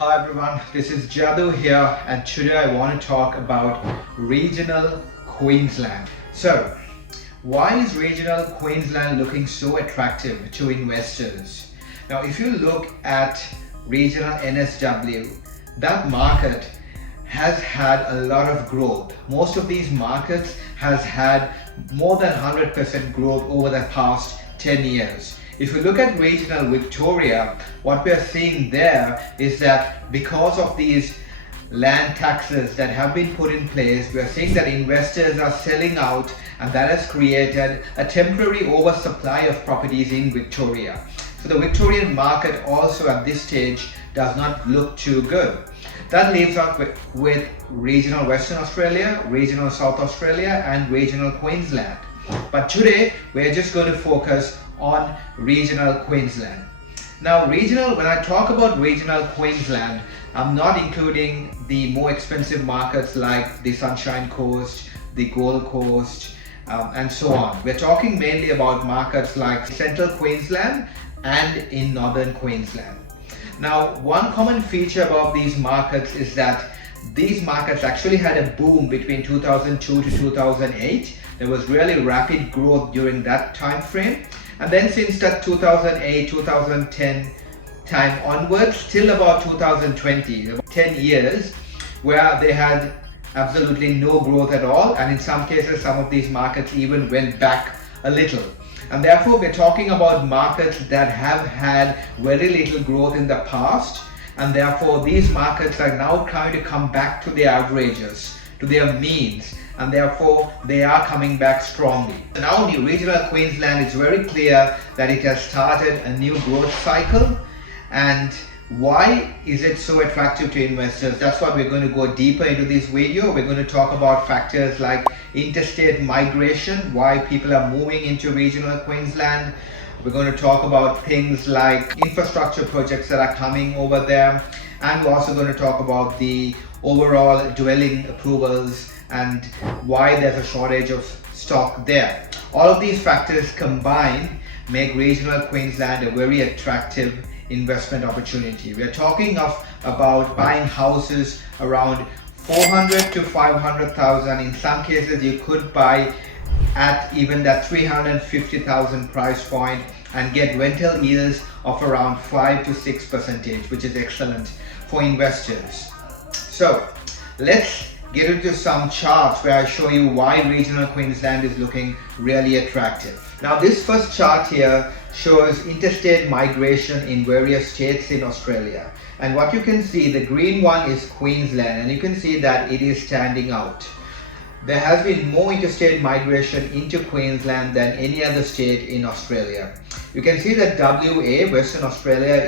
Hi everyone, this is Jadu here, and today I want to talk about regional Queensland. So, why is regional Queensland looking so attractive to investors? Now, if you look at regional NSW, that market has had a lot of growth. Most of these markets has had more than 100% growth over the past 10 years. If you look at regional Victoria, what we are seeing there is that because of these land taxes that have been put in place, we are seeing that investors are selling out, and that has created a temporary oversupply of properties in Victoria. So the Victorian market also at this stage does not look too good. That leaves us with regional Western Australia, regional South Australia, and regional Queensland. But today we're just going to focus on regional Queensland. Now, when I talk about regional Queensland, I'm not including the more expensive markets like the Sunshine Coast, the Gold Coast, and so on. We're talking mainly about markets like Central Queensland and in Northern Queensland. Now, one common feature about these markets is that these markets actually had a boom between 2002 to 2008. There was really rapid growth during that time frame. And then since that 2008-2010 time onwards, till about 2020, about 10 years, where they had absolutely no growth at all. And in some cases, some of these markets even went back a little. And therefore, we're talking about markets that have had very little growth in the past. And therefore, these markets are now trying to come back to their averages, to their means. And therefore, they are coming back strongly. Now, the regional Queensland, it's very clear that it has started a new growth cycle. And why is it so attractive to investors? That's why we're going to go deeper into this video. We're going to talk about factors like interstate migration, why people are moving into regional Queensland. We're going to talk about things like infrastructure projects that are coming over there. And we're also going to talk about the overall dwelling approvals and why there's a shortage of stock there. All of these factors combined make regional Queensland a very attractive investment opportunity. We are talking about buying houses around 400 to 500,000. In some cases, you could buy at even that 350,000 price point and get rental yields of around 5 to 6%, which is excellent for investors. So let's get into some charts where I show you why regional Queensland is looking really attractive. Now, this first chart here shows interstate migration in various states in Australia. And what you can see, the green one is Queensland, and you can see that it is standing out. There has been more interstate migration into Queensland than any other state in Australia. You can see that WA, Western Australia,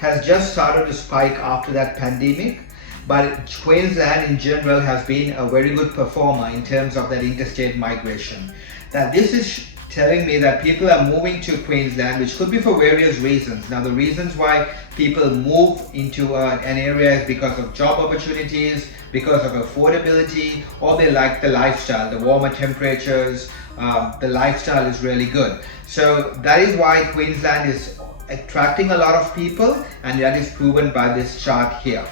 has just started to spike after that pandemic. But Queensland in general has been a very good performer in terms of that interstate migration. Now, this is telling me that people are moving to Queensland, which could be for various reasons. Now, the reasons why people move into an area is because of job opportunities, because of affordability, or they like the lifestyle, the warmer temperatures, the lifestyle is really good. So that is why Queensland is attracting a lot of people, and that is proven by this chart here.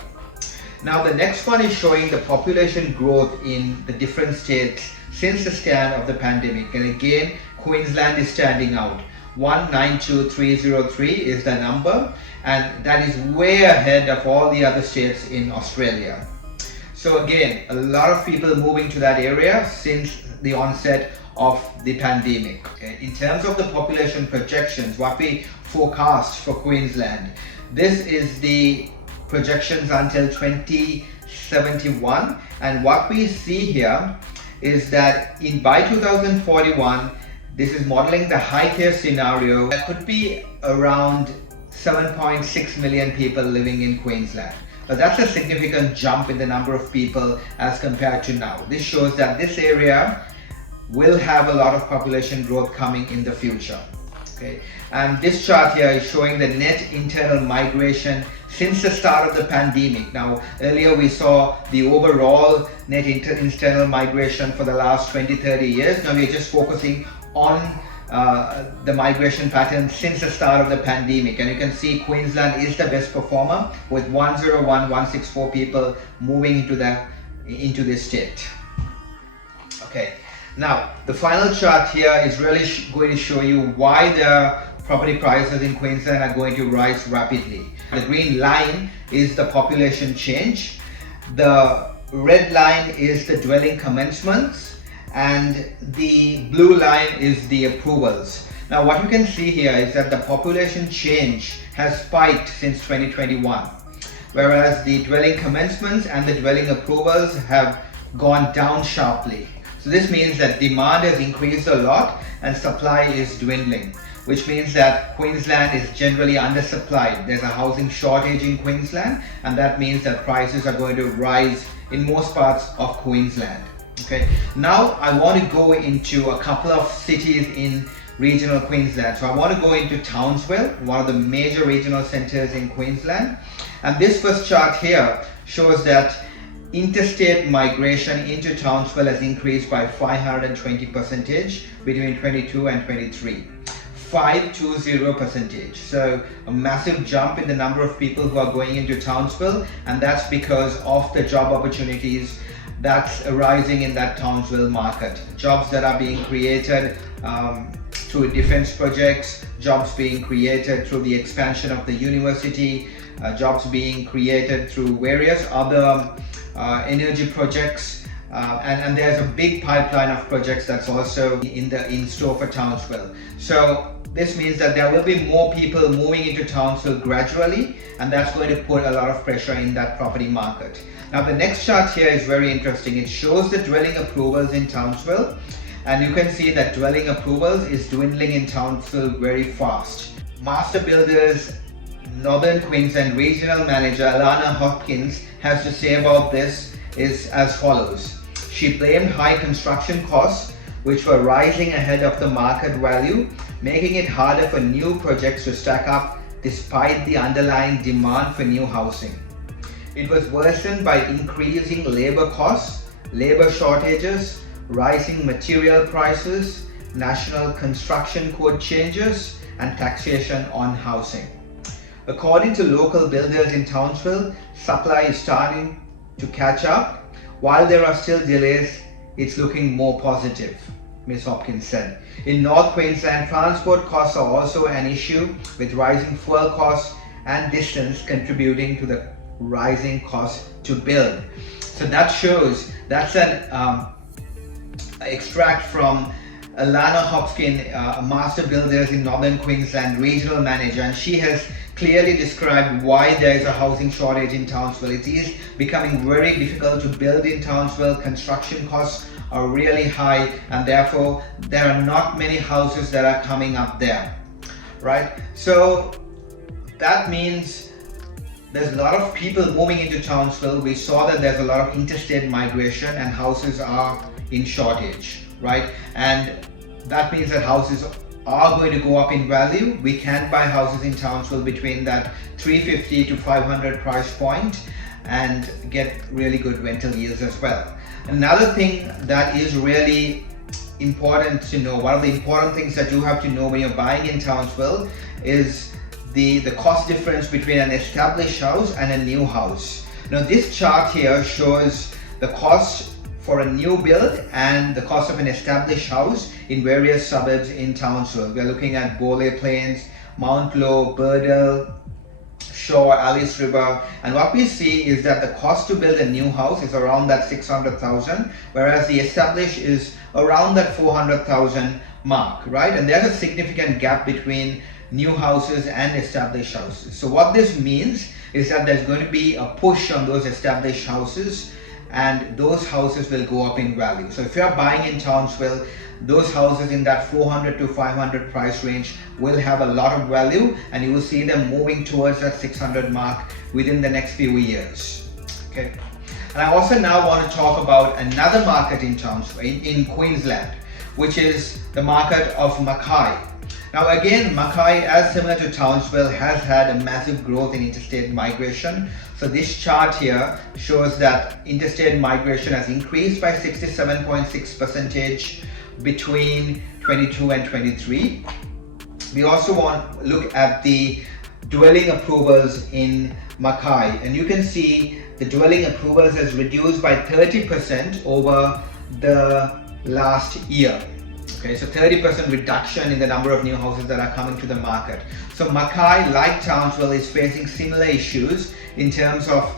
Now, the next one is showing the population growth in the different states since the start of the pandemic. And again, Queensland is standing out. 192,303 is the number, and that is way ahead of all the other states in Australia. So again, a lot of people moving to that area since the onset of the pandemic. Okay. In terms of the population projections, what we forecast for Queensland, this is the projections until 2071, and what we see here is that by 2041, this is modeling the high case scenario. There could be around 7.6 million people living in Queensland. But that's a significant jump in the number of people as compared to now. This shows that this area will have a lot of population growth coming in the future. Okay. And this chart here is showing the net internal migration since the start of the pandemic. Now, earlier we saw the overall net internal migration for the last 20-30 years. Now we're just focusing on the migration pattern since the start of the pandemic, and you can see Queensland is the best performer with 101,164 people moving into this state. Okay, now the final chart here is really going to show you why the property prices in Queensland are going to rise rapidly. The green line is the population change, the red line is the dwelling commencements, and the blue line is the approvals. Now what you can see here is that the population change has spiked since 2021, whereas the dwelling commencements and the dwelling approvals have gone down sharply. So this means that demand has increased a lot and supply is dwindling, which means that Queensland is generally undersupplied. There's a housing shortage in Queensland, and that means that prices are going to rise in most parts of Queensland. Okay, now I want to go into a couple of cities in regional Queensland. So I want to go into Townsville, one of the major regional centers in Queensland. And this first chart here shows that interstate migration into Townsville has increased by 520% between 22 and 23. 520%. So a massive jump in the number of people who are going into Townsville, and that's because of the job opportunities that's arising in that Townsville market. Jobs that are being created through defense projects, jobs being created through the expansion of the university, jobs being created through various other energy projects, and there's a big pipeline of projects that's also in store for Townsville. So this means that there will be more people moving into Townsville gradually, and that's going to put a lot of pressure in that property market. Now the next chart here is very interesting. It shows the dwelling approvals in Townsville, and you can see that dwelling approvals is dwindling in Townsville very fast. Master Builders Northern Queensland Regional Manager Alana Hopkins has to say about this is as follows. She blamed high construction costs, which were rising ahead of the market value, making it harder for new projects to stack up despite the underlying demand for new housing. It was worsened by increasing labor costs, labor shortages, rising material prices, national construction code changes, and taxation on housing. According to local builders in Townsville, supply is starting to catch up. While there are still delays, it's looking more positive, Ms. Hopkins said. In North Queensland, transport costs are also an issue, with rising fuel costs and distance contributing to the rising cost to build. So that shows, that's an extract from Alana Hopkins, Master Builders in Northern Queensland Regional Manager, and she has clearly described why there is a housing shortage in Townsville. It is becoming very difficult to build in Townsville. Construction costs are really high, and therefore there are not many houses that are coming up there, right? So that means there's a lot of people moving into Townsville. We saw that there's a lot of interstate migration and houses are in shortage, right? And that means that houses are going to go up in value. We can buy houses in Townsville between that 350 to 500 price point and get really good rental yields as well. Another thing that is really important to know, one of the important things that you have to know when you're buying in Townsville is the cost difference between an established house and a new house. Now this chart here shows the cost for a new build and the cost of an established house in various suburbs in Townsville. We're looking at Bole Plains, Mount Low, Burdell, Shore, Alice River, and what we see is that the cost to build a new house is around that 600,000, whereas the established is around that 400,000 mark, right? And there's a significant gap between new houses and established houses. So what this means is that there's going to be a push on those established houses, and those houses will go up in value. So if you're buying in Townsville, those houses in that 400 to 500 price range will have a lot of value, and you will see them moving towards that 600 mark within the next few years. Okay. And I also now want to talk about another market in Townsville, in Queensland, which is the market of Mackay. Now again, Mackay, as similar to Townsville, has had a massive growth in interstate migration. So this chart here shows that interstate migration has increased by 67.6% between 22 and 23. We also want to look at the dwelling approvals in Mackay, and you can see the dwelling approvals has reduced by 30% over the last year. Okay, so 30% reduction in the number of new houses that are coming to the market. So Mackay, like Townsville, is facing similar issues in terms of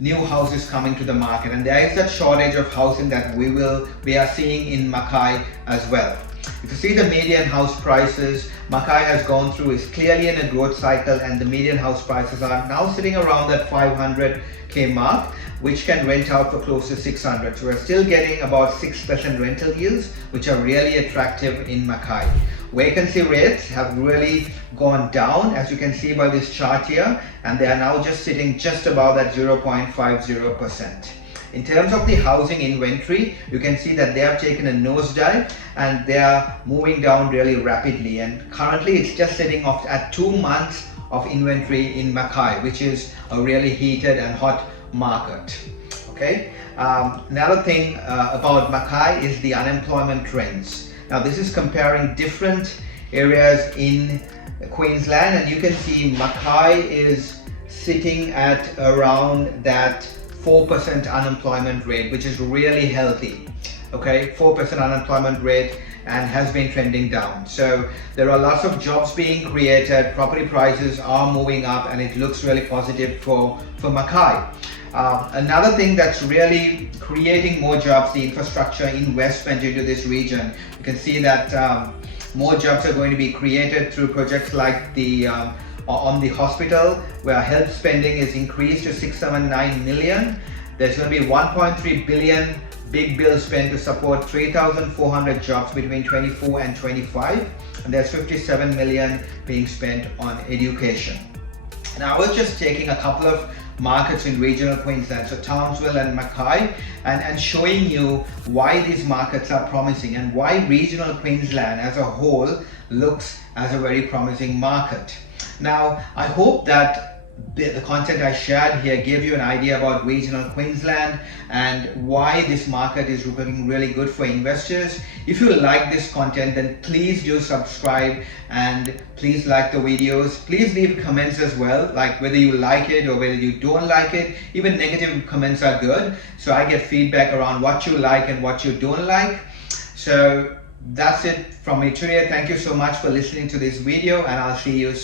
new houses coming to the market, and there is that shortage of housing that we are seeing in Mackay as well. If you see the median house prices, Mackay has gone through, is clearly in a growth cycle, and the median house prices are now sitting around that 500k mark, which can rent out for close to 600. So we're still getting about 6% rental yields, which are really attractive in Mackay. Vacancy rates have really gone down, as you can see by this chart here, and they are now just sitting just above that 0.50%. In terms of the housing inventory, you can see that they have taken a nosedive and they are moving down really rapidly, and currently it's just sitting off at 2 months of inventory in Mackay, which is a really heated and hot market. Okay. Another thing about Mackay is the unemployment trends. Now this is comparing different areas in Queensland, and you can see Mackay is sitting at around that 4% unemployment rate, which is really healthy. Okay, 4% unemployment rate, and has been trending down. So there are lots of jobs being created, property prices are moving up, and it looks really positive for Mackay. Another thing that's really creating more jobs, the infrastructure investment into this region. You can see that more jobs are going to be created through projects like the on the hospital, where health spending is increased to 679 million. There's going to be 1.3 billion big bill spent to support 3,400 jobs between 24 and 25, and there's 57 million being spent on education. Now I was just taking a couple of markets in regional Queensland, so Townsville and Mackay, and showing you why these markets are promising and why regional Queensland as a whole looks as a very promising market. Now, I hope that the content I shared here gave you an idea about regional Queensland and why this market is looking really good for investors. If you like this content, then please do subscribe and please like the videos. Please leave comments as well, like whether you like it or whether you don't like it. Even negative comments are good, so I get feedback around what you like and what you don't like. So that's it from me today. Thank you so much for listening to this video, and I'll see you soon.